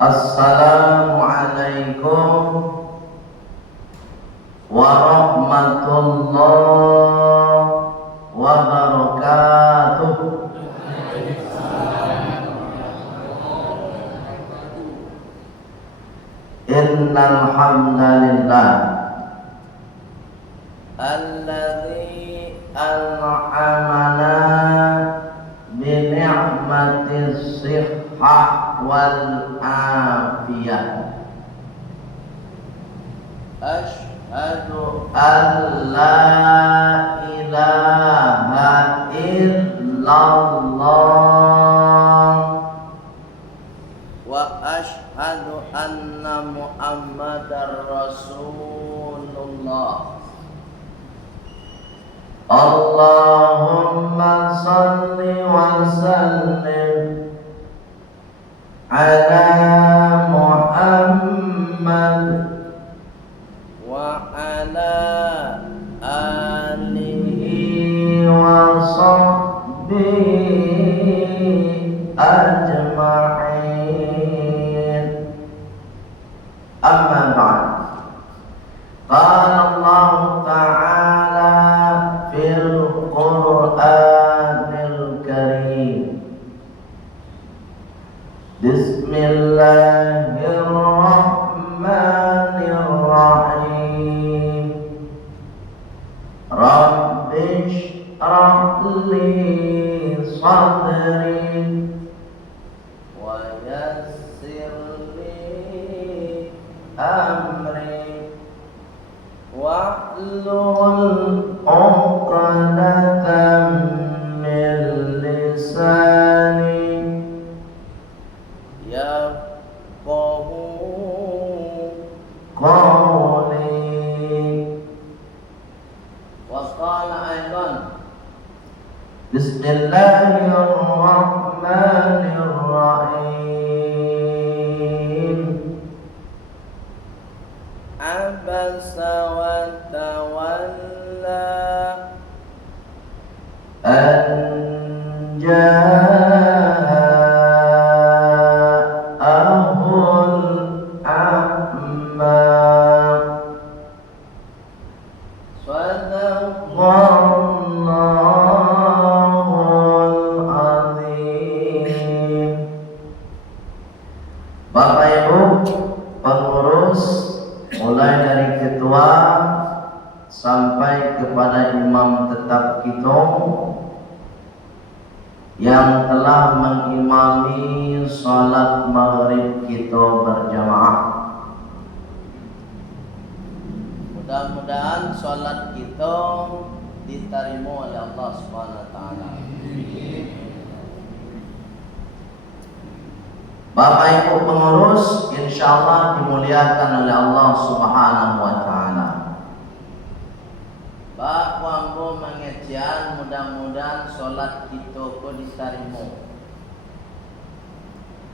Assalamualaikum warahmatullahi wabarakatuh. Innal hamdalillah alladzi an'amana bi ni'matis sihhah wal afiyah. Asyhadu an la ilaha illallah wa asyhadu anna Muhammadar Rasulullah. Allahumma salli wa sallim ala Muhammad wa ala alihi wa sahbihi ajma'in. Amma ba'd. Qala Allah ta'ala fil Qur'anil Karim. Bismillahirrahmanirrahim. Rabbish rahli sadri wa yassir li amri wahlul 'uqdatam min lisani yafqahu qawli. Wa qala aidan Bismillahirrahmanirrahim. Abasa wa tawalla an ja'ahul a'ma. Sadaqallahul azim. Bapak Ibu pengurus, mulai dari ketua sampai kepada imam tetap kita yang telah mengimami salat maghrib kita berjamaah. Mudah-mudahan salat kita diterima oleh Allah Subhanahu wa taala. Bapak Ibu pengurus, insyaallah dimuliakan oleh Allah Subhanahu wa taala. Pak wanggo mengejian, mudah-mudahan salat kita ko diterima.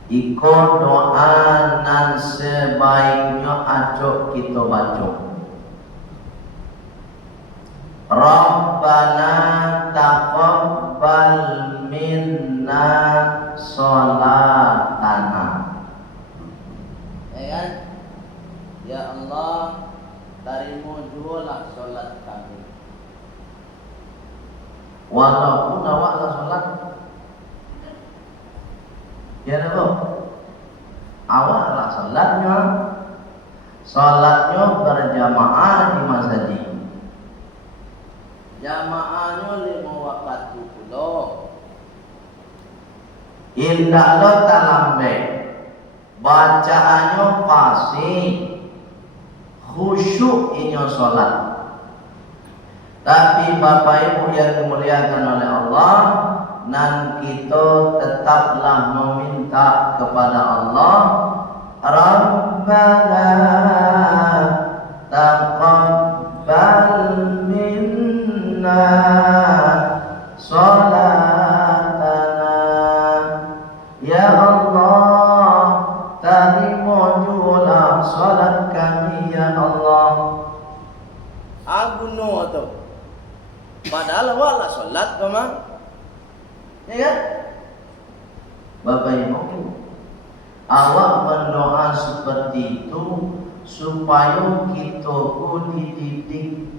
Iko doa nan sebaiknya ajo kita baca. Rabbana taqabbal minna sholatana. Ya, ya Allah, terima jualah sholat kami. Walaupun awaklah sholat, ya Allah, awaklah sholatnya berjamaah di masjid. Jamaahnya 5 waktu puluh. Indah lo talambe, bacaannya pasti khusyuk inyo sholat. Tapi Bapak Ibu yang dimuliakan oleh Allah, nan kita tetaplah meminta kepada Allah, Rabbana taqabbal minna sholatana. Ya Allah, terima jualah sholat kami ya Allah. Agno tu. Padahal wala sholat kama, ya kan? Bapak Ibu, awak berdoa seperti itu supaya kita dididik.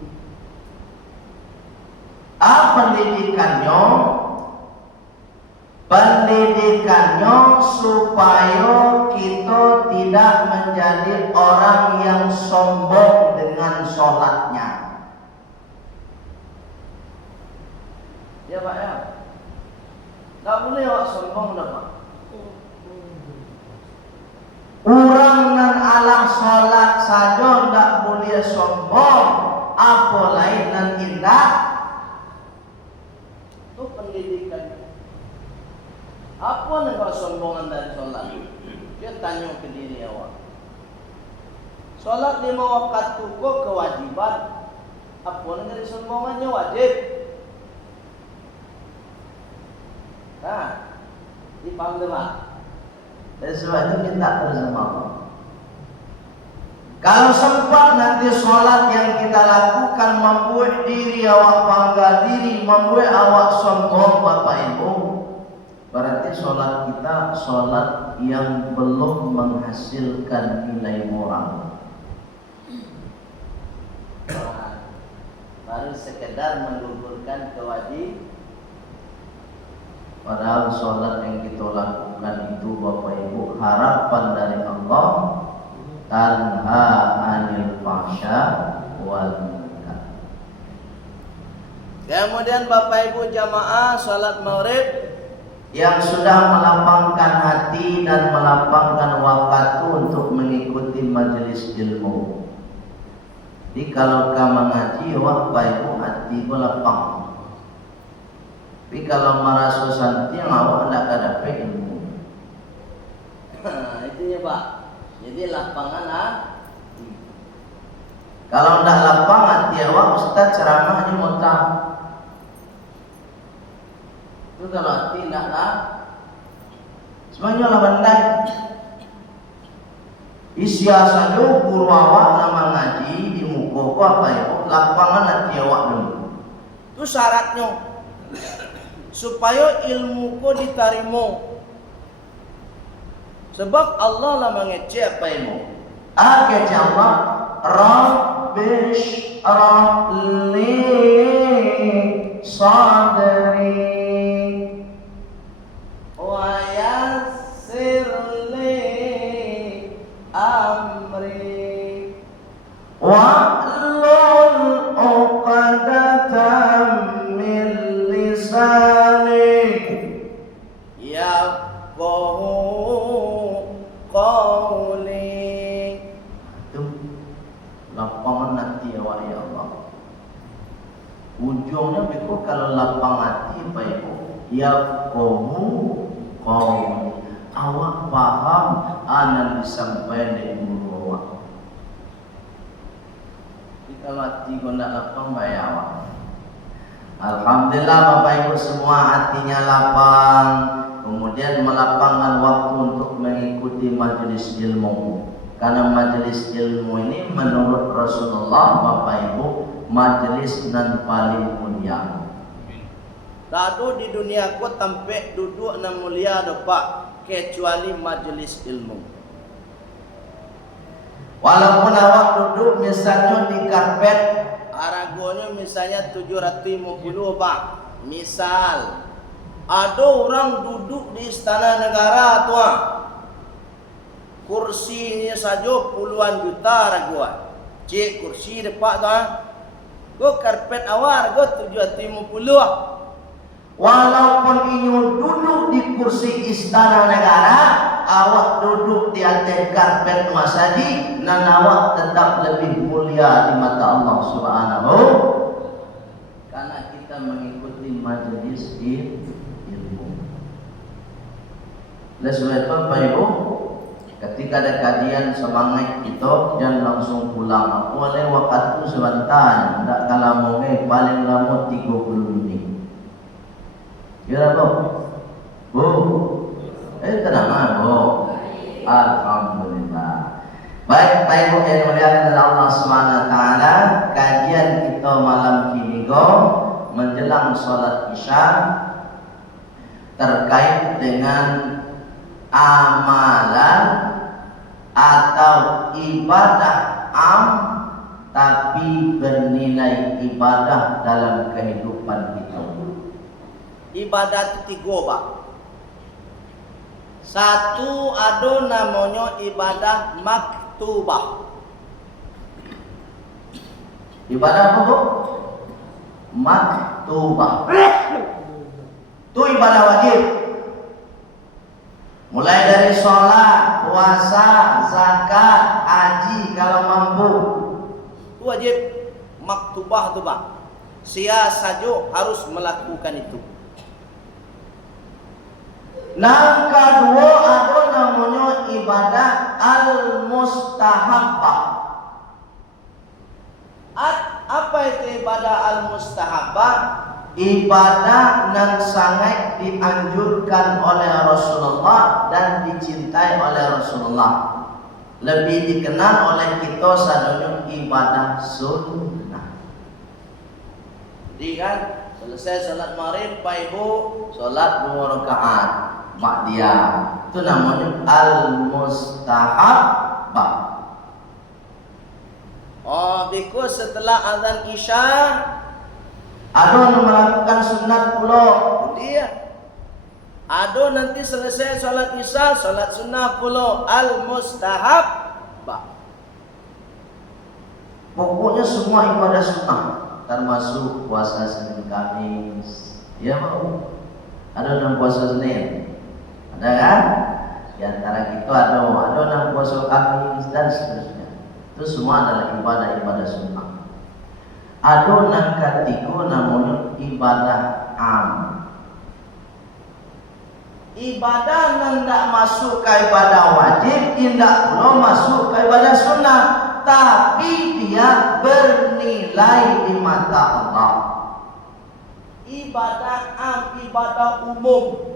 Apa pendidikannya? Pendidikannya supaya kita tidak menjadi orang yang sombong dengan sholatnya. Ya Pak ya, nggak boleh awak sombong dah Pak. Orang nan alah sholat saja nggak boleh sombong, apalagi nan indah. Itu pendidikan. Apa nih kalau sombongan dari sholat? Dia tanya ke diri awak. Sholat 5 waktu itu kewajiban. Apa nih dari sombongannya wajib? Nah, dipaham Pak. Dan sebab itu minta bersama Allah. Kalau sempat nanti sholat yang kita lakukan membuat diri awak bangga diri, membuat awak sombong Bapak Ibu, berarti sholat kita sholat yang belum menghasilkan nilai moral. Baru sekedar menggugurkan kewajiban. Padahal sholat yang kita lakukan itu Bapak Ibu harapan dari Allah, tanha anil fahsya wal munkar. Kemudian Bapak Ibu jamaah sholat maghrib yang sudah melapangkan hati dan melapangkan waktu untuk mengikuti majelis ilmu. Jadi kalau kamu mengaji, Bapak Ibu hati lapang. Tapi kalau merasa santai, awak tidak ada ilmu. Itu ya Pak. Jadi lapangan hati. Kalau tidak lapang hati awak, Ustaz ceramahnya mutah. Itu kalau hati tidak lah. Semuanya lah bandai. Isya saja guru awak nama ngaji di muka apa ya? Lapangan hati awak dulu. Itu syaratnya. Supaya ilmu ko diterima. Sebab Allah lah mengecek apa ilmu. Kata Allah, Rabbish Rabli Sadri wa yassirli amri wahlul 'uqdatam min lisani yafqahu qawli. Itu lapangan hati awak ya Allah. Ujungnya begitu kalau lapang hati Pak Ibu, yafqahu qawli. Awak paham anan disampaikan dari guru awak. Jika hati kau nak lapang baik awak. Alhamdulillah Bapak Ibu semua hatinya lapang, kemudian melapangkan waktu untuk mengikuti majelis ilmu. Karena majelis ilmu ini menurut Rasulullah Bapak Ibu majelis yang paling mulia. Tak ada di dunia ku tempat duduk yang mulia Pak kecuali majelis ilmu. Walaupun awak duduk misalnya di karpet Aragonya misalnya 750 Pak. Misal ada orang duduk di istana negara tua, kursinya saja puluhan juta Aragoan. Cik kursi depan tu go karpet awar go 750. Walaupun inyo duduk di kursi istana negara, awak duduk di atas karpet masjid, dan awak tetap lebih mulia di mata Allah Subhanahu. Karena kita mengikuti majelis ilmu. Oleh sebab itu Bapak Ibu, ketika ada kajian semangat kita jangan langsung pulang. Apa boleh waktu sebentar, tidak kalah mungkin paling lama 30 menit. Ya Bu, Bu, tenang Bu. Alhamdulillah. Baik, Bapak Ibu yang dimuliakan oleh Allah Subhanahu wa taala, kajian kita malam ini menjelang salat Isya terkait dengan amalan atau ibadah tapi bernilai ibadah dalam kehidupan kita. Ibadah itu 3, Pak. Satu ada namanya ibadah maktubah. Ibadah apa, Bu? Maktubah. Itu ibadah wajib. Mulai dari sholat, puasa, zakat, haji kalau mampu. Itu wajib maktubah tu, Pak. Sia saja harus melakukan itu. Yang kedua ada namanya ibadah al-mustahabbah. Apa itu ibadah al-mustahabbah? Ibadah yang sangat dianjurkan oleh Rasulullah dan dicintai oleh Rasulullah. Lebih dikenal oleh kita sadanya ibadah sunnah. Jadi kan selesai salat maghrib, Pak Ibu, salat 2 rakaat ba'diyah. Itu namanya al-mustahabbah. Oh, because setelah azan Isya ada yang melakukan sunat pula. Dia ada nanti selesai salat Isya, salat sunnah pula, al-mustahabbah. Pokoknya semua ibadah sunnah, termasuk puasa Senin Kamis. Ya, mau? Ada yang puasa Senin, ada kan? Di antara kita ada yang puasa Kamis dan seterusnya. Itu semua adalah ibadah-ibadah sunnah. Ada yang ketiga namanya ibadah am. Ibadah yang tidak masuk ke ibadah wajib, tidak pula masuk ke ibadah sunnah, tapi dia bernilai di mata Allah. Ibadah am, ibadah umum.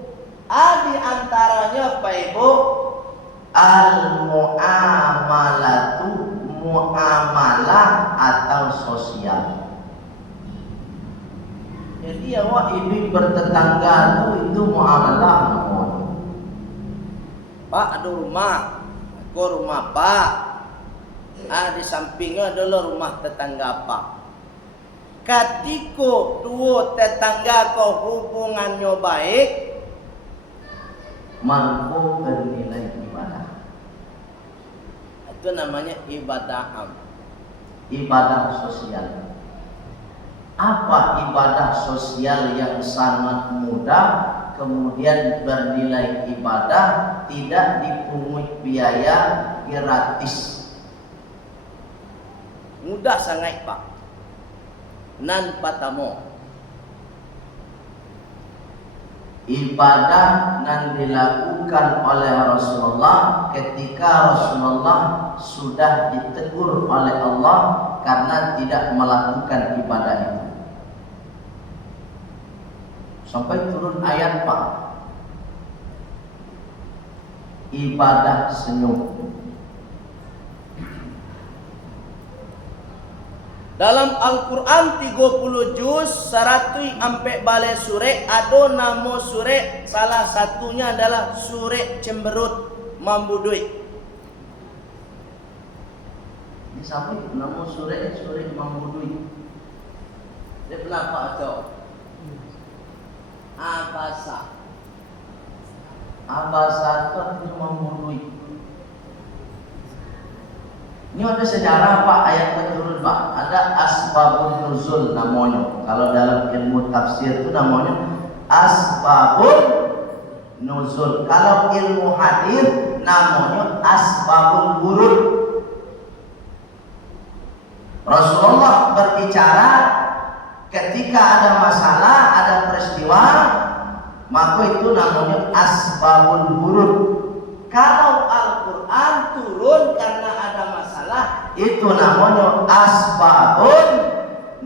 Di antaranya Pak Ibu, al-mu'amalatu, muamalah atau sosial. Jadi awak ibu bertetangga itu muamalah namanya. Pak ada rumah, aku rumah Pak. Di sampingnya adalah rumah tetangga Pak. Ketika dua tetangga kau hubungannya baik, mampu bernilai ibadah. Itu namanya ibadah am. Ibadah sosial. Apa ibadah sosial yang sangat mudah, kemudian bernilai ibadah, tidak dipungut biaya, gratis. Mudah sangat, Pak. Nan patamo. Ibadah yang dilakukan oleh Rasulullah ketika Rasulullah sudah ditegur oleh Allah karena tidak melakukan ibadah itu. Sampai turun ayat, Pak. Ibadah senyum. Dalam Al-Quran 30 juz 100 sampai balai surah, ada nama surah, salah satunya adalah surah cemberut mambudui. Ini sampai nama surah mambudui. Dia kenapa atau Abasa itu mambudui. Ini ada sejarah, Pak, ayat turun, Pak. Ada asbabun nuzul namanya. Kalau dalam ilmu tafsir itu namanya asbabun nuzul. Kalau ilmu hadis namanya asbabul wurud. Rasulullah berbicara ketika ada masalah, ada peristiwa, maka itu namanya asbabul wurud. Kalau Al-Quran turun karena ada masalah, itu namanya asbabun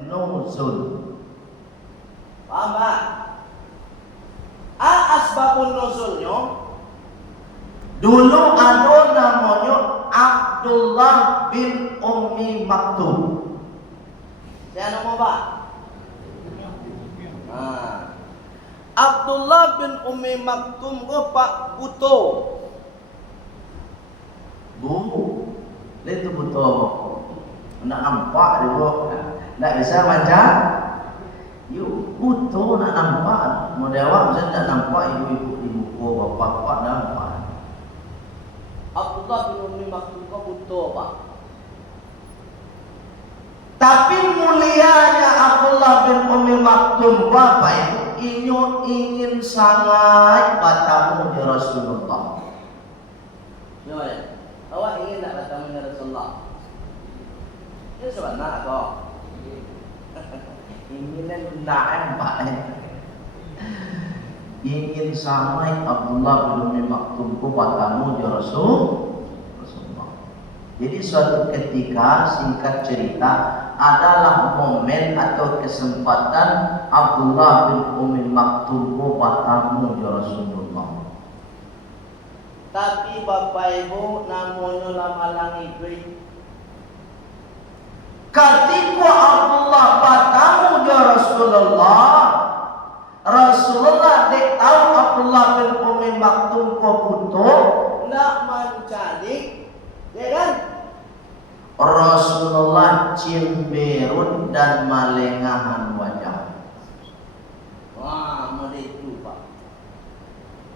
nuzul. Paham, Pak? Asbabun nuzulnya dulu ada namanya Abdullah bin Ummi Maktum. Saya nama, Pak? Abdullah bin Ummi Maktum ke Pak Buto. Itu butuh. Nak nampak dulu. Tak bisa macam. Yuk butuh nak nampak. Model awak mesti tak nampak ibu-ibu bapak-bapak nampak. Abdullah bin Umi Maktum kau butuh pak. Tapi mulianya Abdullah bin Umi Maktum apa itu? Ingin sangat bertemu di Rasulullah. Ya, awak ingin nak bertemu dengan Rasulullah? Ya sebenarnya kau. Ingin nampak. Ingin sampai Abdullah bin Umi Maktum bertemu di Rasulullah. Jadi suatu ketika, singkat cerita, adalah momen atau kesempatan Abdullah bin Umi Maktum bertemu di Rasulullah. Tapi Bapak Ibu namanya lama itu. Ketika Abdullah bertemu di Rasulullah dek tahu Abdullah bin Umi Maktum ko butuh nak mencari, ya kan? Rasulullah cimberut dan malengahan wajah. Wah, model itu pak.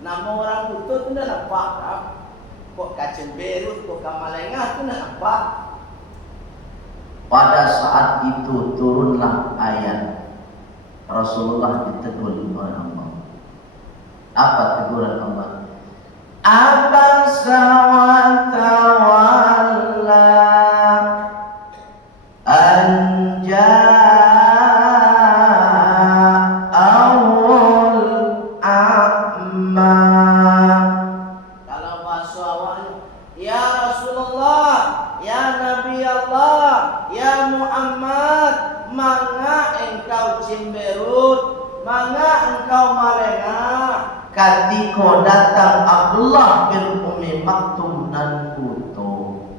Nama orang butuh tu dah nampak tak? Kok kacemberut, kok kamalengah tu dah nampak. Pada saat itu turunlah ayat. Rasulullah ditegur oleh Allah. Apa teguran Allah? Abasa wa tawalla an ja'ahul a'ma. Kalau bahasa awaknya, ya Rasulullah, ya Nabi Allah, ya Muhammad, mangga engkau cemberut, mangga engkau malengah. Ketika datang Abdullah bin Umi Maktum nan butuh.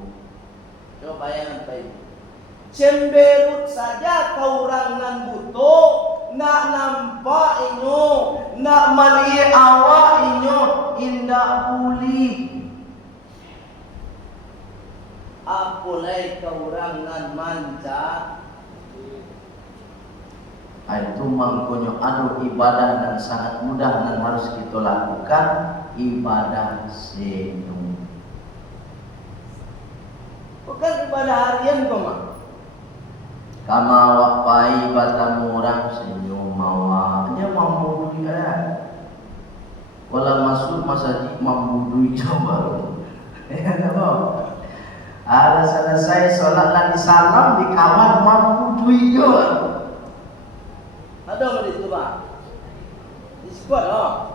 Coba bayangkan Pak Ibu. Cemberut saja kau orang nan butuh, nak nampak inyo, nak melihat awak inyo, indah boleh. Apalagi kau orang nan manja. Itu mangkonyo adu ibadah dan sangat mudah dan harus kita lakukan ibadah senyum. Bukan ibadah harian kau mah. Kama wapai batamu orang senyum mawanya mampu dia. Wala masuk masjid mampu coba. Ada selesai sholat lagi salam di kamar mampu juga. Ada apa itu pak? Di squad oh.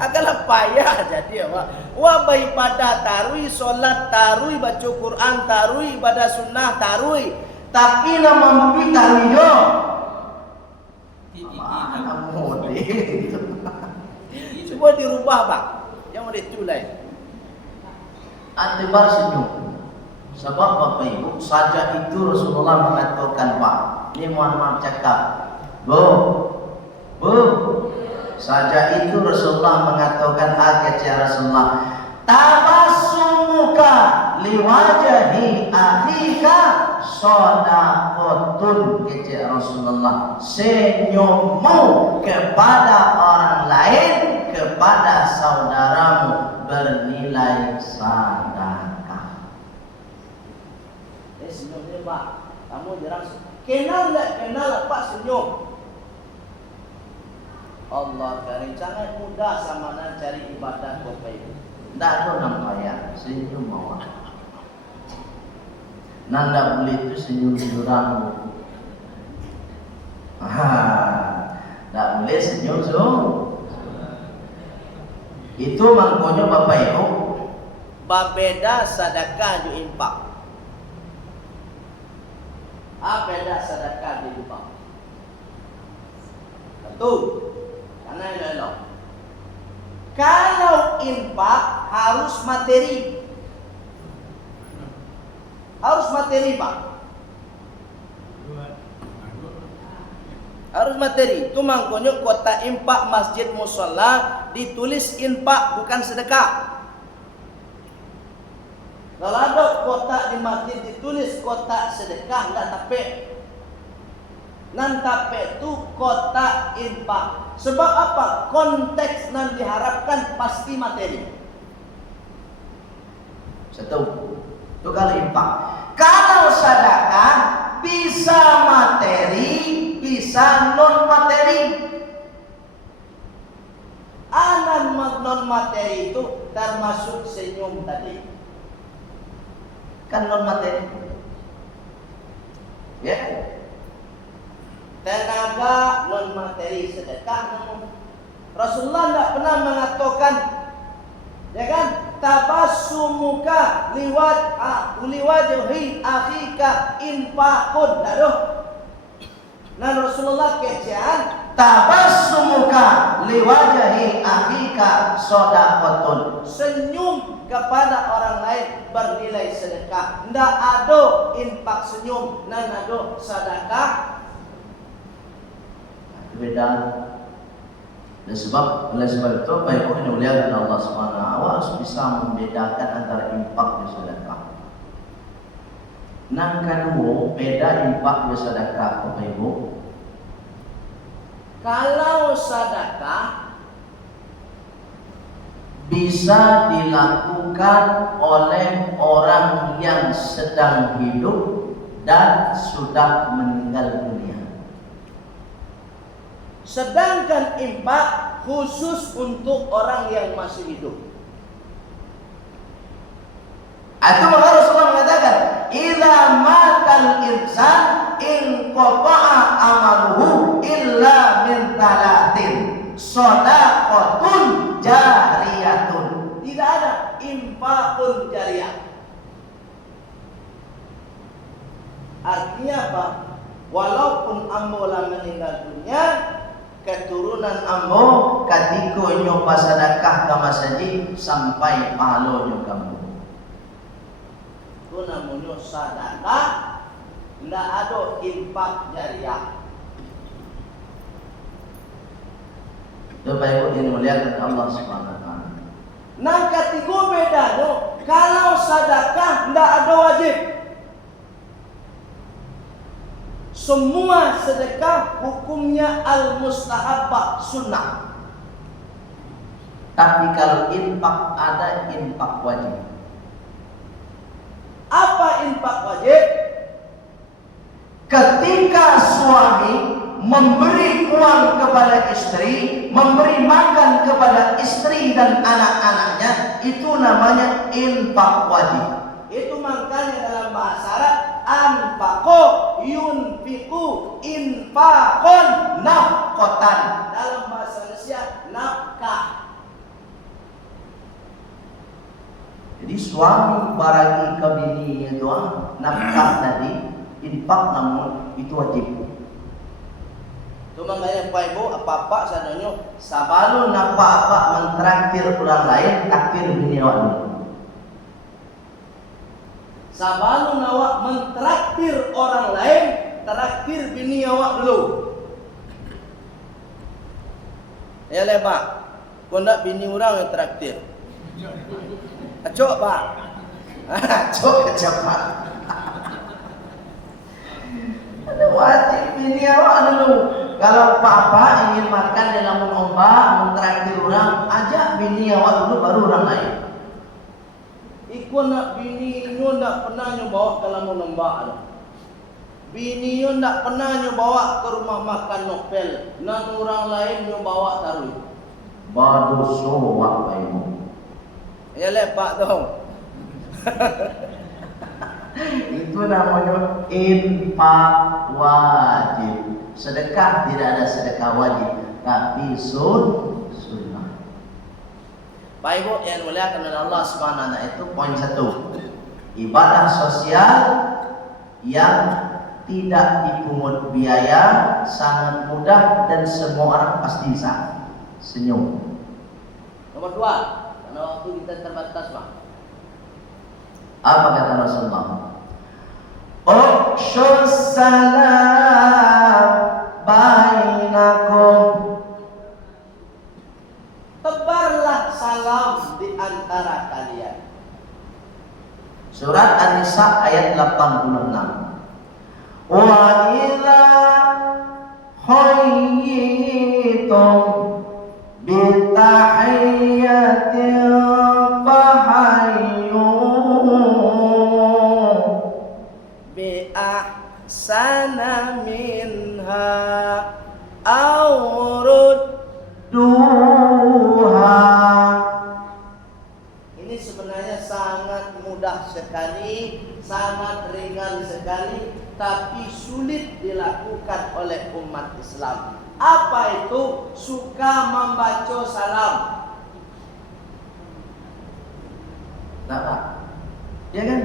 Agaklah payah jadi apa? Wah ibadah tarui, solat tarui, baca Quran tarui, ibadah sunnah tarui. Tapi nama mungkin tarui yo. Mana mode? Coba dirubah pak. Yang mau ditulai. Antibar senyum. Sebab Bapak Ibu saja itu Rasulullah mengatakan pak. Ini mohon maaf cakap. Bu. Saja itu Rasulullah mengatakan akhirnya Rasulullah. Tabassumuka liwajahi akhika shadaqatun kata Rasulullah. Senyummu kepada orang lain, kepada saudaramu bernilai sedekah. Senyumnya pak. Kamu jarang kenal tak kenal pak senyum. Allah karim sangat mudah sama nak cari ibadah Bapak Ibu. Tak ada nampak ya senyum awak. Nanda boleh itu senyum jurang. Tak boleh senyum so. Itu mangkonya Bapak Ibu. Babeda sedekah ju infak. Apa beda sedekah ju infak? Satu. Karena elok. Kalau infak harus materi. Harus materi pak. Harus materi. Itu mangkonyo kota infak masjid musholla ditulis infak bukan sedekah. Kalau ada kotak di masjid ditulis kotak sedekah, enggak tapek. Nan tapek itu kotak infak. Sebab apa? Konteks nan diharapkan pasti materi. Satu. Itu kalau infak. Kalau sedekah bisa materi, bisa non materi. Anan non materi itu termasuk senyum tadi. Kan non materi. Ya. Tenaga non materi sedekah. Rasulullah tidak pernah mengatakan, ya kan, tabassumuka liwajhi akhika infaqun. Aduh. Nah Rasulullah kecian Tabassumuka liwajhi akhika shadaqatun. senyum kepada orang lain bernilai sedekah. Ndak ada infak senyum, nan ada sedekah. Beda. Dan oleh sebab itu Bapak Ibu yang dimuliakan Allah Subhanahu wa taala harus bisa membedakan antara infak dan sedekah. Nang kadua beda infak dan sedekah Bapak Ibu. Kalau sedekah bisa dilakukan oleh orang yang sedang hidup dan sudah meninggal dunia. Sedangkan infak khusus untuk orang yang masih hidup. Itu maka Rasulullah mengatakan, "Idza matal insan in qata'a amaluhu illa min talatin, shadaqatun jariyatun." Tidak ada infakun jariyah. Artinya apa? Walaupun ambo lah meninggal dunia, keturunan Ambo ketika nyoba sedekah ke masjid sampai pahalanya kamu. itu namanya sedekah, tidak ada infak jariyah. Bapak Ibu yang dimuliakan Allah Subhanahu wa taala. Nah ketiga bedanya, kalau sedekah tidak ada wajib. Semua sedekah hukumnya al-mustahabbah, sunnah. Tapi kalau infak ada infak wajib. Apa infak wajib? Ketika suami memberi uang kepada istri, memberi makan kepada istri dan anak-anaknya, itu namanya infak wajib. Itu makanya dalam bahasa Arab anfaqo yunfiqu infaqon nafqatan. Dalam bahasa Indonesia nafkah. Jadi suami baragi ke bini itu nafkah tadi, infak namun itu wajib. Itu makanya Pak Ibu apa-apa sadonyo Sabalu apa-apa mentraktir orang lain, takdir bini awak dulu. Sabalu nawak mentraktir orang lain, traktir bini awak dulu. Ya le Pak, kau nak bini orang yang traktir. Acok Pak. Acok cepat. Ada wajib bini awak dulu. Kalau papa ingin makan di lamun ombak, mentraktir orang, ajak bini awak dulu baru orang lain. Iku nak bini nyo ndak pernah nyo bawa ke lamun ombak. Bini nyo ndak pernah nyo bawa ke rumah makan Nobel. Nan orang lain nyo bawa taruh. Baru soak Pak Ibu. Ya le Pak dong. Itu namanya infak wajib. Sedekah tidak ada sedekah wajib, tapi sunnah. Pak Ibu yang dimuliakan oleh Allah Subhanahu wa taala, itu poin 1. Ibadah sosial yang tidak dipungut biaya, sangat mudah dan semua orang pasti bisa. Senyum. Nomor 2, karena waktu kita terbatas Pak. Apa kata Rasulullah? Uqshus salam bainakum. Tebarlah salam di antara kalian. Surat An-Nisa ayat 86. Wa idza khayyitum bitahiyyatin fahayyu bi ahsana minha aw duha. Ini sebenarnya sangat mudah sekali, sangat ringan sekali, tapi sulit dilakukan oleh umat Islam. Apa itu? Suka membaca salam. Nah, Pak, ya kan?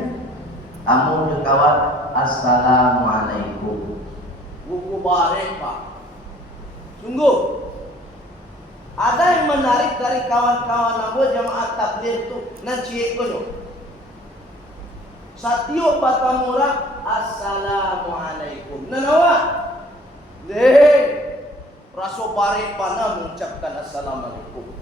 Kamu juga kawan, assalamualaikum. Buku bareng, Pak. Sungguh. Ada yang menarik dari kawan-kawan aku jamaah tabligh itu nanti kono. Satyo batamura assalamualaikum. Nanawa. Raso bare pana mengucapkan assalamualaikum.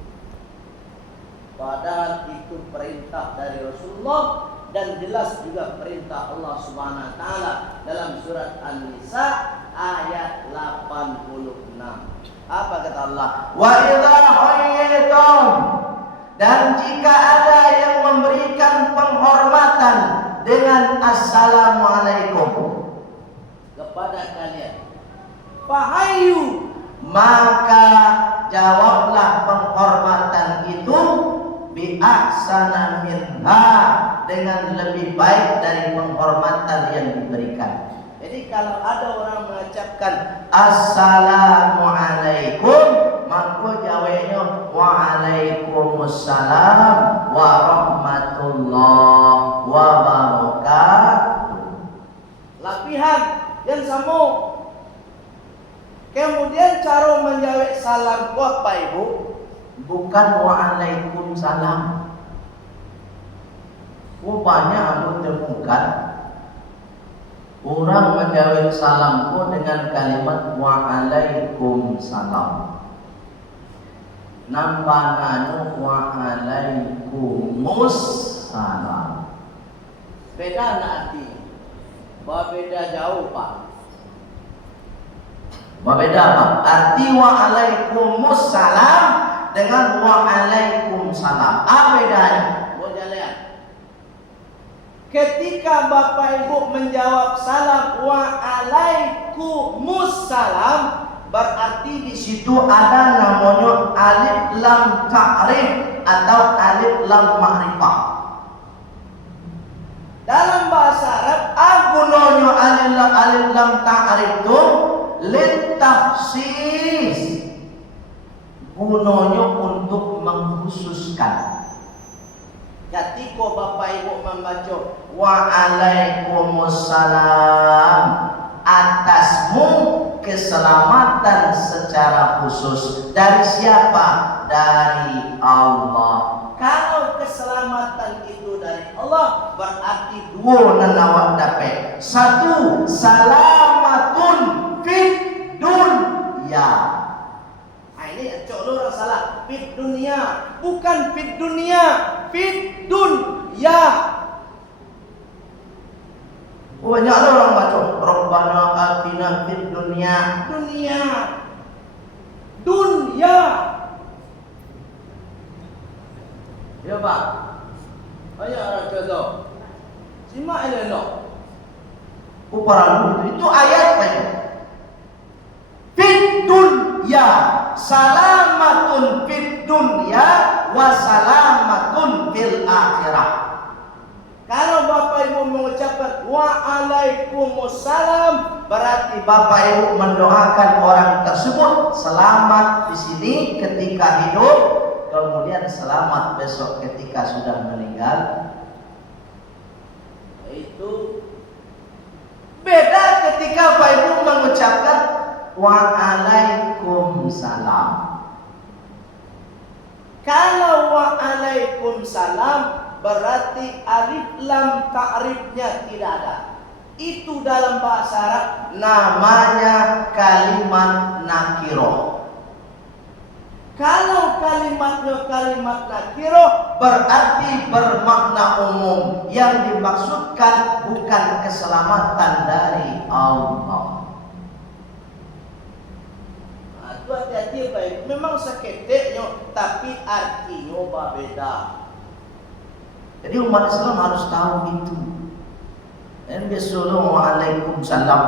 Padahal itu perintah dari Rasulullah dan jelas juga perintah Allah Subhanahu wa taala dalam surat An-Nisa ayat 86. Apa kata Allah? Wa idza hayyitum, dan jika ada yang memberikan penghormatan dengan assalamualaikum kepada kalian, fahayyu, maka jawablah penghormatan itu bi ahsana minha, dengan lebih baik dari penghormatan yang diberikan. Jadi kalau ada orang mengucapkan assalamualaikum, maka jawabnya waalaikumsalam warahmatullahi wabarakatuh. lapihan yang sama. Kemudian cara menjawab salam ku apa ibu? Bukan waalaikumsalam. Rupanya aku temukan orang menjawab salamku dengan kalimat waalaikumsalam. Nampangannya waalaikumsalam. Beda nanti. Beda jauh Pak. Berbeda apa? Arti waalaikumsalam dengan waalaikumsalam. Apa bedanya? Boleh lihat. Ketika Bapak Ibu menjawab salam waalaikumsalam, berarti di situ ada namanya alif lam ta'rif atau alif lam ma'rifah. dalam bahasa Arab Gunanya alif lam ta'rif itu litafsis, gunanya untuk mengkhususkan. ketika Bapak Ibu membaca Waalaikumsalam, atasmu keselamatan secara khusus. Dari siapa? Dari Allah. Kalau keselamatan itu dari Allah, berarti dua nanawak dapat. Satu, salamatun fid dunya. Nah, ini cok lu orang salah. Fit dunia, bukan fit dunia, fit dunya. Banyak orang baca Rabbana atina fid dunya. Dunia, dunia. Ya Pak. Ayo orang contoh. Simak ini no. Para itu ayat apa itu? Fid dunya, salamatun fid dunya wa salamatun fil akhirah. Kalau Bapak Ibu mengucapkan waalaikumsalam, Berarti Bapak Ibu mendoakan orang tersebut selamat di sini ketika hidup, kemudian selamat besok ketika sudah meninggal. itu Beda ketika Bapak Ibu mengucapkan waalaikumsalam. kalau waalaikumsalam berarti alif lam ta'rifnya tidak ada. Itu dalam bahasa Arab Namanya kalimat nakiroh. kalau kalimatnya kalimat nakiroh Berarti bermakna umum. yang dimaksudkan bukan keselamatan dari Allah. Itu hati-hati baik. Memang seketiknya, tapi artinya berbeda. Jadi umat Islam harus tahu itu. Waalaikumsalam.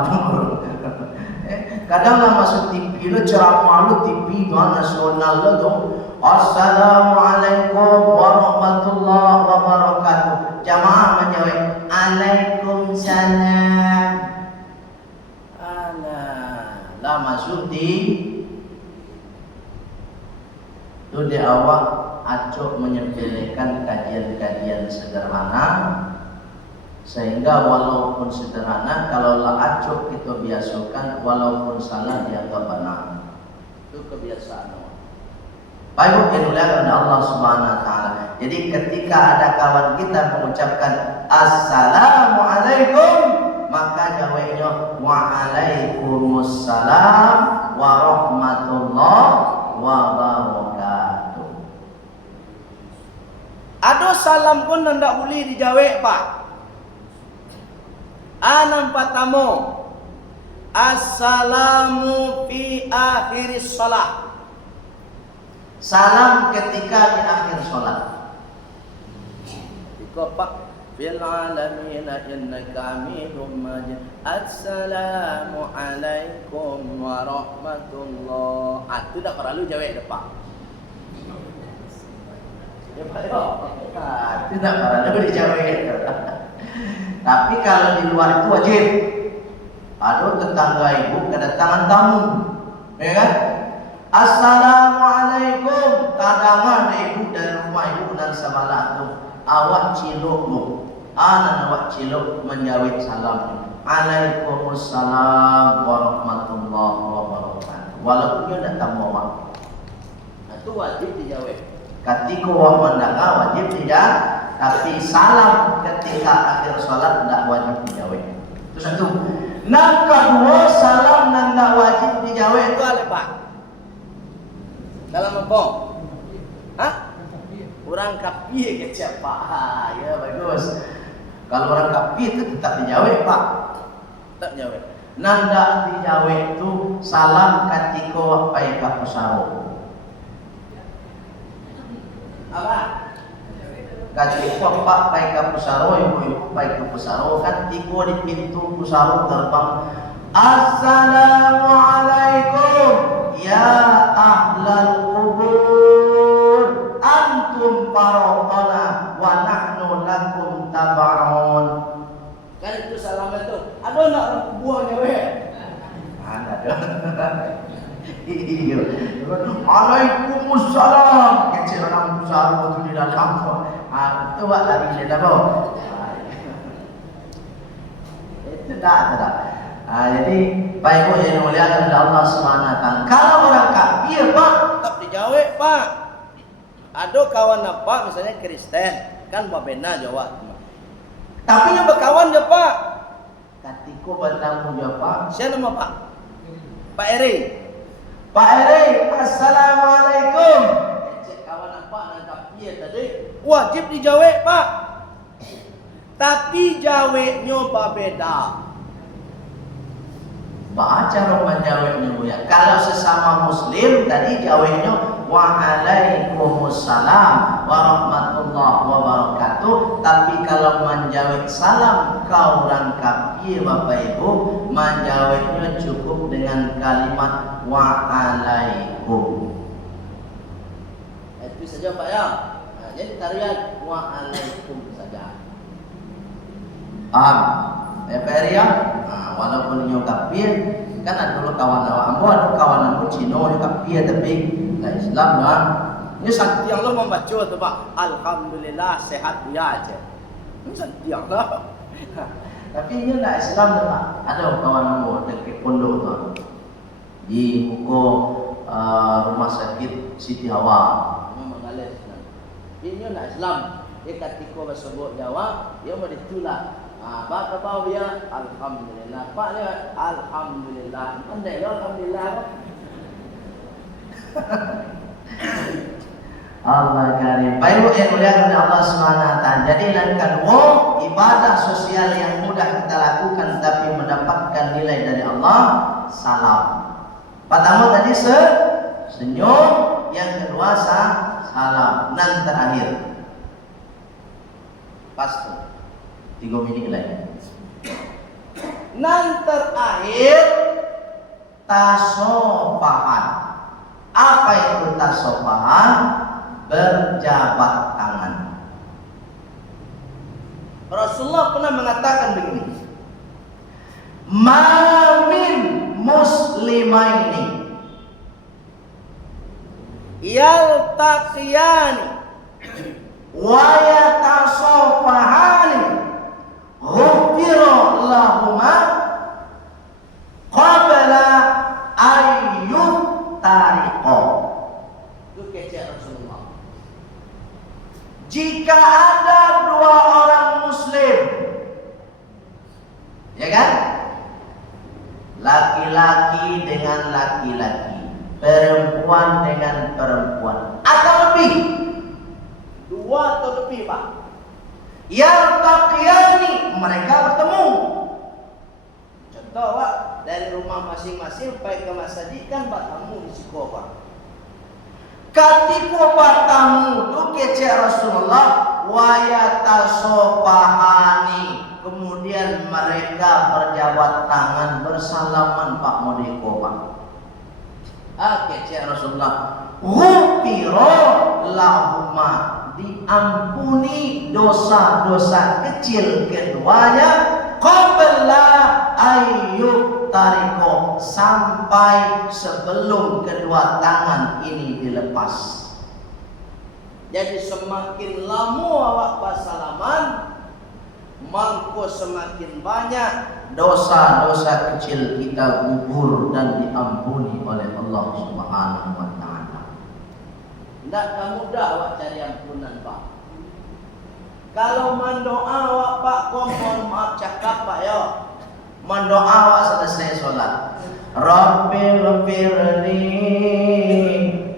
Kadang-kadang masuk TV lo ceramah lo TV nasional lo tuh. Assalamualaikum warahmatullahi wabarakatuh. Jamaah menjawab Waalaikumsalam. Lah masuk di awak acok menyepelekan kajian-kajian sederhana, sehingga walaupun sederhana kalau lah acok kita biasakan, walaupun salah dianggap benar. Itu kebiasaan. Baik dimuliakan oleh Allah Subhanahu wa taala. Jadi ketika ada kawan kita mengucapkan Assalamualaikum, maka jawabnya Waalaikumsalam warahmatullahi wabarakatuh. Ada salam pun tidak boleh dijawab, Pak. Nampak tamu. Assalamu fi akhiris salat. Salam ketika di akhir sholat. Jika Pak fil alamin innaka hamidum majid. Assalamu alaikum warahmatullah. Itu tak perlu jawab depan. Ya Pak. Tidak perlu dijawab. Tapi kalau di luar itu wajib. Ada tetangga ibu kedatangan tamu, ya kan? Assalamualaikum. Tadangan ibu dari rumah ibu dan sabalah tu. Awak cilokmu. Awak cilok menjawab salam. Waalaikumsalam warahmatullahi wabarakatuh. Walaupun dia tak tahu awak. Itu wajib dijawab. Ketika awak mendengar wajib tidak. Tapi salam ketika akhir sholat tidak wajib dijawab. Itu satu. Yang kedua, salam yang tidak wajib dijawab Itu ada Pak. Dalam apa? Hah? Orang kapi ke siapa? Ya bagus. Kalau orang kapi itu tetap dijawab Pak. Tak jawab. Nanda dijawab itu salam ketika wapai kapusaro. Apa? Ketika Pak pai kapusaro, ibu-ibu pai kapusaro kan tiba di pintu pusaro terbang. Assalamualaikum ya ahlal kubur, antum parotona wa nahnu lakum taba'un. Kan itu salam itu. Ada nak buahnya weh? Ada dong. Iya. Waalaikumsalam. Kecil orang pusaro tu di dalam. Itu buat lari le dah bau. Itu tak. Jadi baik yang mulia kepada Allah Subhanahu wa taala. Kalau orang kafir Pak, Tak dijawab Pak. Ada kawan apa misalnya Kristen kan babena jawab. Tapi yang berkawan je Pak. ketika bertanggung jawab Pak. Siapa nama Pak? Pak Eri. Pak Eri, Assalamualaikum. Cek kawan apa nak kafir tadi? Wajib dijawab Pak. Tapi jawabnya berbeda. Baca rumah jawabnya ya. Kalau sesama Muslim tadi jawabnya Waalaikumsalam warahmatullahi wabarakatuh. Tapi kalau menjawab salam kau orang kafir Bapak Ibu, menjawabnya cukup dengan kalimat Waalaikum. Itu saja Pak ya. Jadi tarian Waalaikum saja. Paham? Ya Pak Eri ya? Walaupun nyo kafir, kan ada dulu kawan awak ambo, ada kawan ambo Cino nyo kafir tapi lah Islam lah. Ini santiang lo membaca tu Pak. Alhamdulillah sehat dia aja. Ini santiang lah. Tapi ini lah Islam tu Pak. Ada kawan ambo dekat pondok tu di muka rumah sakit Siti Hawa. Mengalir. Ini nak Islam. Dia ketika bersebut jawab, dia mau ditolak. Pak kebau dia alhamdulillah. Pak dia alhamdulillah. Pandai lo alhamdulillah. Allah karim. Baik Ibu yang mulia oleh Allah SWT. Jadi dan kedua, ibadah sosial yang mudah kita lakukan tapi mendapatkan nilai dari Allah, salam. Pertama tadi senyum, yang kedua salam. Dan terakhir pas 3 menit lagi. Nan terakhir Tasofahan. Apa itu tasofahan? Berjabat tangan. Rasulullah pernah mengatakan begini. Mamin muslimaini Yaltaqiyani wa yatasofahani ghufira lahuma qabla ayyut tariqo. Itu kece Rasulullah. Jika ada 2 orang muslim, ya kan, laki-laki dengan laki-laki, perempuan dengan perempuan, atau lebih, 2 atau lebih Pak, yang taqiyani, mereka bertemu. contoh Pak, dari rumah masing-masing sampai ke masjid kan bertemu di siku Pak. Ketika bertemu itu kece Rasulullah wa yatasofahani, kemudian mereka berjabat tangan bersalaman Pak Modeko Pak. Kece Rasulullah ghufira lahuma, diampuni dosa-dosa kecil keduanya qabla ayyub tariko, sampai sebelum kedua tangan ini dilepas. Jadi semakin lama awak bersalaman, mangko semakin banyak Dosa-dosa kecil kita gugur dan diampuni oleh Allah Subhanahu wa taala. tidak mudah awak cari ampunan Pak. Kalau mendoa awak Pak, mohon maaf cakap Pak ya. Mendoa awak selesai sholat, Rabbi ghfirli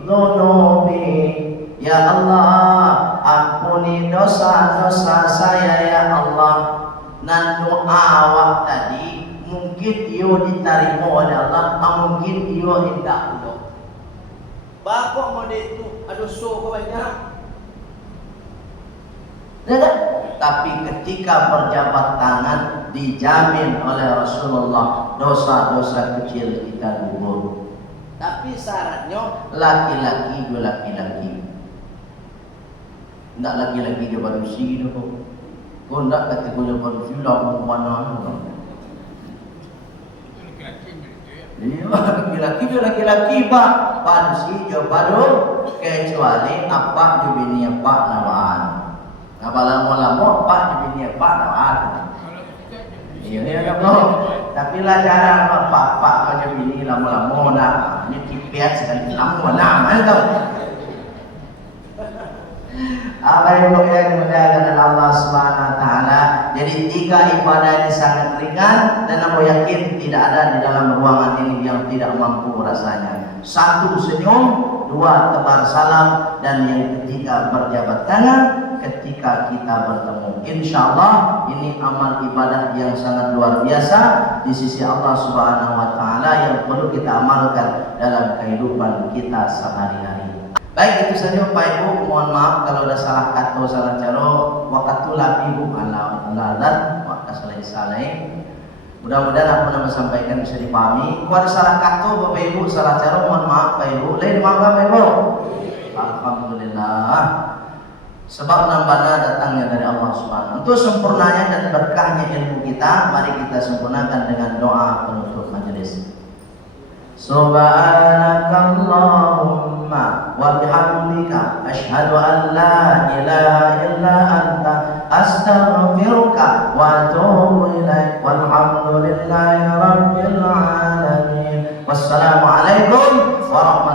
dhunubi, ya Allah ampuni dosa-dosa saya ya Allah. Dan doa awak tadi mungkin ia diterima oleh Allah, mungkin ia tidak pula. Bapak mau itu aduh so banyak. Tapi ketika berjabat tangan dijamin oleh Rasulullah dosa-dosa kecil kita gugur. Tapi syaratnya Laki-laki dua laki-laki. Tidak laki-laki dia manusia tu. Kau tidak kategori manusia lah mana? Iya, laki-laki dia laki-laki Pak. Manusia dia baru kecuali apa dia bini apa nawaan. Apa lama-lama Pak dia bini apa nawaan. Iya kan bro. Tapi lah cara Pak macam bini lama-lama nak. Ini kipiat sekali lama nak mana tahu. Apa ibu yang dimuliakan Allah Subhanahu wa taala. Jadi 3 ibadah ini sangat ringan dan aku yakin tidak ada di dalam ruangan ini yang tidak mampu rasanya. 1 senyum, 2 tebar salam, dan yang ketiga berjabat tangan ketika kita bertemu. Insyaallah ini amal ibadah yang sangat luar biasa di sisi Allah Subhanahu wa taala yang perlu kita amalkan dalam kehidupan kita sehari-hari. Baik, itu saja Pak Ibu. Mohon maaf kalau ada salah kata, salah cara. Waqatul ibu ala dan waqta salih. Mudah-mudahan apa yang saya sampaikan bisa dipahami. Kalau ada salah kata Bapak Ibu, salah cara, mohon maaf Pak Ibu. Lain maaf Pak Ibu. Alhamdulillah. Sebab nambahnya datangnya dari Allah Subhanahu. Untuk sempurnanya dan berkahnya ilmu kita, mari kita sempurnakan dengan doa penutup majelis. Subhanakallahumma wa bihamdika asyhadu an la ilaha illa anta astaghfiruka wa atubu ilaik. Walhamdulillahi rabbil alamin. Wassalamualaikum warahmatullahi